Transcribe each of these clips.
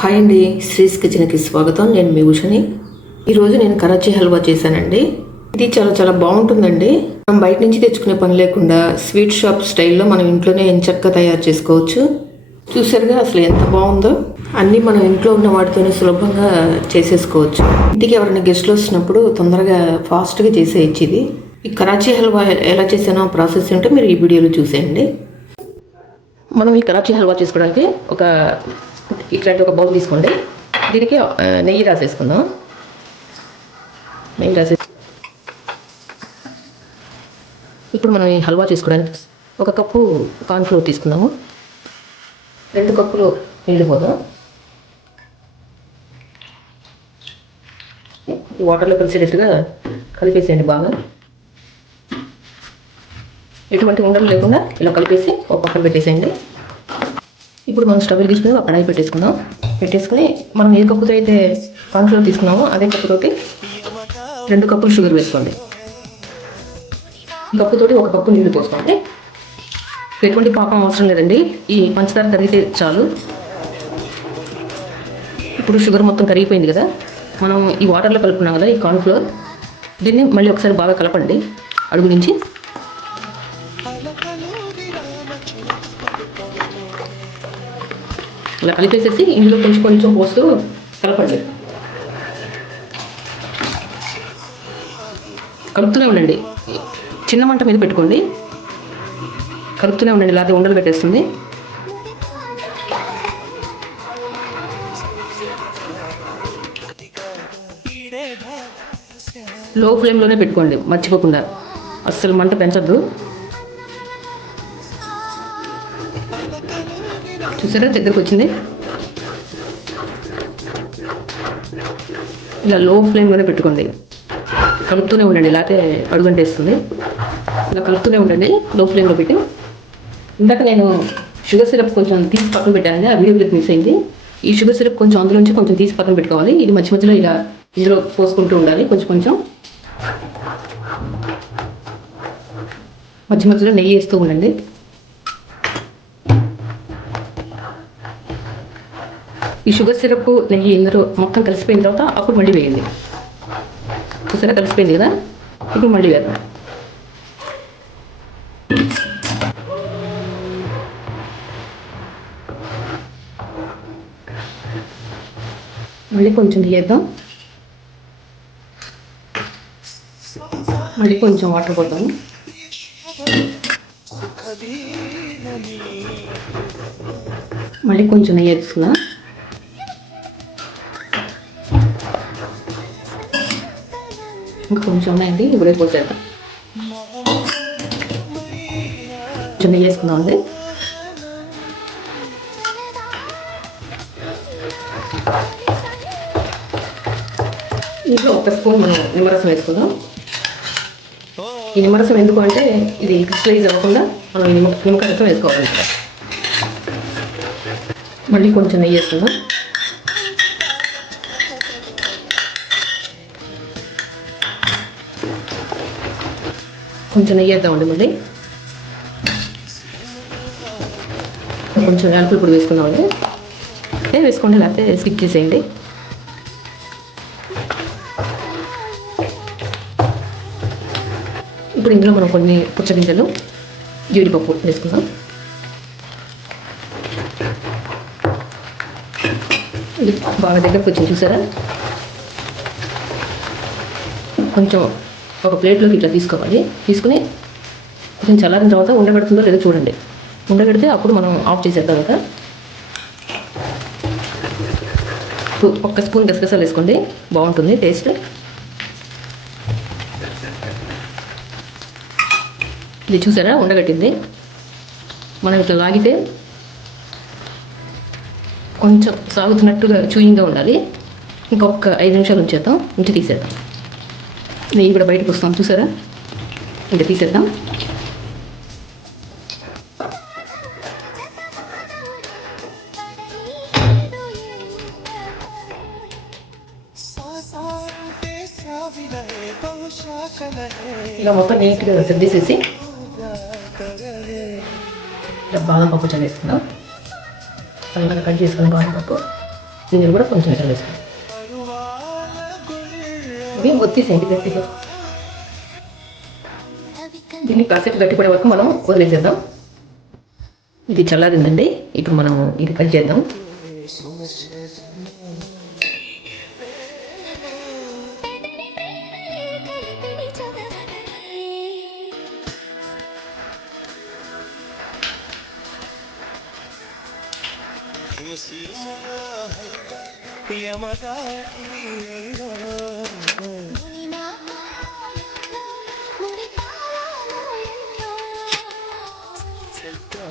Hi అండి, శ్రీస్ కిచెన్కి స్వాగతం. నేను మీ ఉషని. ఈరోజు నేను కరాచీ హల్వా చేశానండి. ఇది చాలా చాలా బాగుంటుందండి. మనం బయట నుంచి తెచ్చుకునే పని లేకుండా స్వీట్ షాప్ స్టైల్లో మనం ఇంట్లోనే ఎంచక్కా తయారు చేసుకోవచ్చు. చూసారుగా అసలు ఎంత బాగుందో. అన్నీ మనం ఇంట్లో ఉన్న వాటితోనే సులభంగా చేసేసుకోవచ్చు. ఇంటికి ఎవరైనా గెస్ట్లు వచ్చినప్పుడు తొందరగా ఫాస్ట్గా చేసేయచ్చు. ఇది ఈ కరాచీ హల్వా ఎలా చేసానో ప్రాసెస్ ఏంటో మీరు ఈ వీడియోలో చూసేయండి. మనం ఈ కరాచీ హల్వా చేసుకోవడానికి ఇట్లాంటి ఒక బౌల్ తీసుకోండి. దీనికి నెయ్యి రాసేసుకుందాం. ఇప్పుడు మనం ఈ హల్వా చేసుకోవడానికి ఒక కప్పు కార్న్ఫ్లోర్ తీసుకుందాము. 2 కప్పులు నీళ్ళు పోదాం. ఈ వాటర్లో కలిసేటట్టుగా కలిపేసేయండి బాగా. ఎటువంటి ఉండలు లేకుండా ఇలా కలిపేసి ఒక పక్కన పెట్టేసేయండి. ఇప్పుడు మనం స్టవ్ తీసుకుని ఒక కడాయి పెట్టేసుకుని మనం ఏ కప్పుతో అయితే కార్న్ఫ్లోర్ తీసుకున్నామో అదే కప్పుతోటి 2 కప్పులు షుగర్ వేసుకోండి. ఈ కప్పుతోటి 1 కప్పు నీళ్ళు పోసుకోండి. ఎటువంటి పాకం అవసరం లేదండి, ఈ పంచదార కరిగితే చాలు. ఇప్పుడు షుగర్ మొత్తం కరిగిపోయింది కదా, మనం ఈ వాటర్లో కలుపుకున్నాం కదా ఈ కార్న్ఫ్లోర్, దీన్ని మళ్ళీ ఒకసారి బాగా కలపండి అడుగు నుంచి. ఇలా కలిపేసేసి ఇందులో కొంచెం కొంచెం పోస్తూ కలపండి. కలుపుతూనే ఉండండి, చిన్న మంట మీద పెట్టుకోండి. కలుపుతూనే ఉండండి, లేకపోతే ఉండలు పెట్టేస్తుంది. లో ఫ్లేమ్లోనే పెట్టుకోండి మర్చిపోకుండా, అస్సలు మంట పెంచద్దు. చూసారా దగ్గరకు వచ్చింది. ఇలా లో ఫ్లేమ్లోనే పెట్టుకోండి, కలుపుతూనే ఉండండి, లేకపోతే అడుగంటేస్తుంది. ఇలా కలుపుతూనే ఉండండి లో ఫ్లేమ్లో పెట్టి. ఇందాక నేను షుగర్ సిరప్ కొంచెం తీసి పక్కన పెట్టానండి, ఆ వీడియో క్లిప్ మిస్ అయింది. ఈ షుగర్ సిరప్ కొంచెం అందులోంచి కొంచెం తీసి పక్కన పెట్టుకోవాలి. ఇది మధ్య మధ్యలో ఇలా ఇందులో పోసుకుంటూ ఉండాలి. కొంచెం కొంచెం మధ్య మధ్యలో నెయ్యి వేస్తూ ఉండండి. ఈ షుగర్ సిరప్ నెయ్యి ఇందులో మొత్తం కలిసిపోయిన తర్వాత అప్పుడు మళ్ళీ వేయండి. చూసారా కలిసిపోయింది కదా, ఇప్పుడు మళ్ళీ వేద్దాం. మళ్ళీ కొంచెం నెయ్యి వేద్దాం. మళ్ళీ కొంచెం వాటర్ పోద్దాము. మళ్ళీ కొంచెం నెయ్యి వేసుకుందాం. ఇంకా కొంచెం ఉన్నాయండి, ఇప్పుడే పోసేద్దాం. కొంచెం నెయ్యి వేసుకుందామండి. ఇంట్లో 1 స్పూన్ మనం నిమ్మరసం వేసుకుందాం. ఈ నిమ్మరసం ఎందుకు అంటే ఇది క్రిస్టలైజ్ అవ్వకుండా మనం నిమ్మకాయ రసం వేసుకోవాలి. మళ్ళీ కొంచెం నెయ్యి వేసుకుందాం. కొంచెం నెయ్యి వేద్దామండి. మళ్ళీ కొంచెం యాలకుల పొడి వేసుకుందామండి. వేసుకోండి, లేకపోతే స్కిప్ చేసేయండి. ఇప్పుడు ఇందులో మనం కొన్ని పుచ్చగింజలు, జీడిపప్పు వేసుకుందాం. ఇది బాగా దగ్గరకు వచ్చింది చూసారా. కొంచెం ఒక ప్లేట్లోకి ఇట్లా తీసుకోవాలి. తీసుకుని కొంచెం చల్లారిన తర్వాత ఉండబెడుతుందో లేదో చూడండి. ఉండబెడితే అప్పుడు మనం ఆఫ్ చేసేద్దాం. కదా 1 స్పూన్ గసగసాలు వేసుకోండి, బాగుంటుంది టేస్ట్. ఇది చూసారా ఉండగట్టింది. మనం ఇట్లా లాగితే కొంచెం సాగుతున్నట్టుగా చూయింగ్గా ఉండాలి. ఇంకొక 5 నిమిషాలు ఉంచేద్దాం, ఉంచి తీసేద్దాం. నెయ్యి కూడా బయటకు వస్తాం చూసారా. ఇంకా తీసేద్దాం. ఇలా మొత్తం నీట్గా సర్దేసేసి బాదం పప్పు చల్లేసుకుందాం. సన్నగా కట్ చేసుకుని బాదం పప్పు దీన్ని కూడా కొంచెం చల్లేస్తాం. ఇది ఒత్తిసేయండి గట్టిగా. దీన్ని కాసేపు గట్టిపడే వరకు మనం వదిలేసేద్దాం. ఇది చల్లారిందండి. ఇప్పుడు మనం ఇది కట్ చేద్దాం.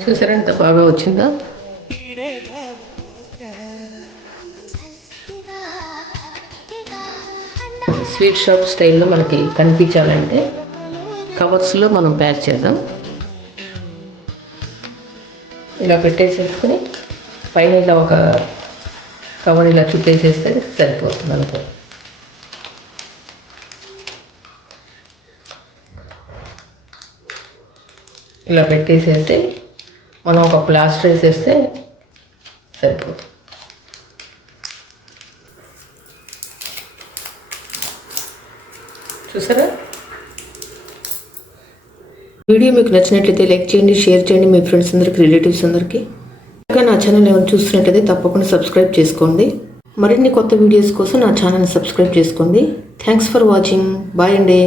చూసారా ఎంత బాగా వచ్చిందా? స్వీట్ షాప్ స్టైల్లో మనకి కనిపించాలంటే కవర్స్లో మనం ప్యాక్ చేద్దాం. ఇలా పెట్టేసేసుకుని పైన ఇలా ఒక కవర్ ఇలా చుట్టేసేస్తే సరిపోతుంది అనుకో. ఇలా పెట్టేసేస్తే మనం ఒక ప్లాస్టర్ వేసేస్తే సరిపోతుంది. చూసారా? వీడియో మీకు నచ్చినట్లయితే లైక్ చేయండి, షేర్ చేయండి మీ ఫ్రెండ్స్ అందరికి, రిలేటివ్స్ అందరికీ. ఇంకా నా ఛానల్ ఏమైనా చూస్తున్నట్లయితే తప్పకుండా సబ్స్క్రైబ్ చేసుకోండి. మరిన్ని కొత్త వీడియోస్ కోసం నా ఛానల్ని సబ్స్క్రైబ్ చేసుకోండి. Thanks for watching. బాయ్ అండి.